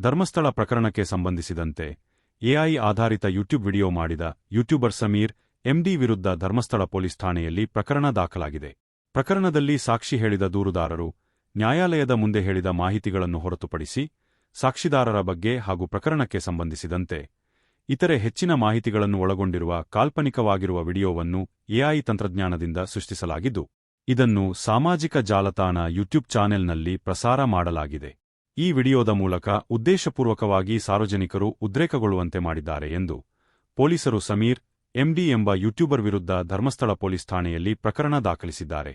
ಧರ್ಮಸ್ಥಳ ಪ್ರಕರಣಕ್ಕೆ ಸಂಬಂಧಿಸಿದಂತೆ ಎಐ ಆಧಾರಿತ ಯೂಟ್ಯೂಬ್ ವಿಡಿಯೋ ಮಾಡಿದ ಯೂಟ್ಯೂಬರ್ ಸಮೀರ್ ಎಂಡಿ ವಿರುದ್ಧ ಧರ್ಮಸ್ಥಳ ಪೊಲೀಸ್ ಠಾಣೆಯಲ್ಲಿ ಪ್ರಕರಣ ದಾಖಲಾಗಿದೆ. ಪ್ರಕರಣದಲ್ಲಿ ಸಾಕ್ಷಿ ಹೇಳಿದ ದೂರುದಾರರು ನ್ಯಾಯಾಲಯದ ಮುಂದೆ ಹೇಳಿದ ಮಾಹಿತಿಗಳನ್ನು ಹೊರತುಪಡಿಸಿ ಸಾಕ್ಷಿದಾರರ ಬಗ್ಗೆ ಹಾಗೂ ಪ್ರಕರಣಕ್ಕೆ ಸಂಬಂಧಿಸಿದಂತೆ ಇತರೆ ಹೆಚ್ಚಿನ ಮಾಹಿತಿಗಳನ್ನು ಒಳಗೊಂಡಿರುವ ಕಾಲ್ಪನಿಕವಾಗಿರುವ ವಿಡಿಯೋವನ್ನು ಎಐ ತಂತ್ರಜ್ಞಾನದಿಂದ ಸೃಷ್ಟಿಸಲಾಗಿದ್ದು, ಇದನ್ನು ಸಾಮಾಜಿಕ ಜಾಲತಾಣ ಯೂಟ್ಯೂಬ್ ಚಾನೆಲ್ನಲ್ಲಿ ಪ್ರಸಾರ ಮಾಡಲಾಗಿದೆ. ಈ ವಿಡಿಯೋದ ಮೂಲಕ ಉದ್ದೇಶಪೂರ್ವಕವಾಗಿ ಸಾರ್ವಜನಿಕರು ಉದ್ರೇಕಗೊಳ್ಳುವಂತೆ ಮಾಡಿದ್ದಾರೆ ಎಂದು ಪೊಲೀಸರು ಸಮೀರ್ ಎಂಡಿ ಎಂಬ ಯೂಟ್ಯೂಬರ್ ವಿರುದ್ಧ ಧರ್ಮಸ್ಥಳ ಪೊಲೀಸ್ ಠಾಣೆಯಲ್ಲಿ ಪ್ರಕರಣ ದಾಖಲಿಸಿದ್ದಾರೆ.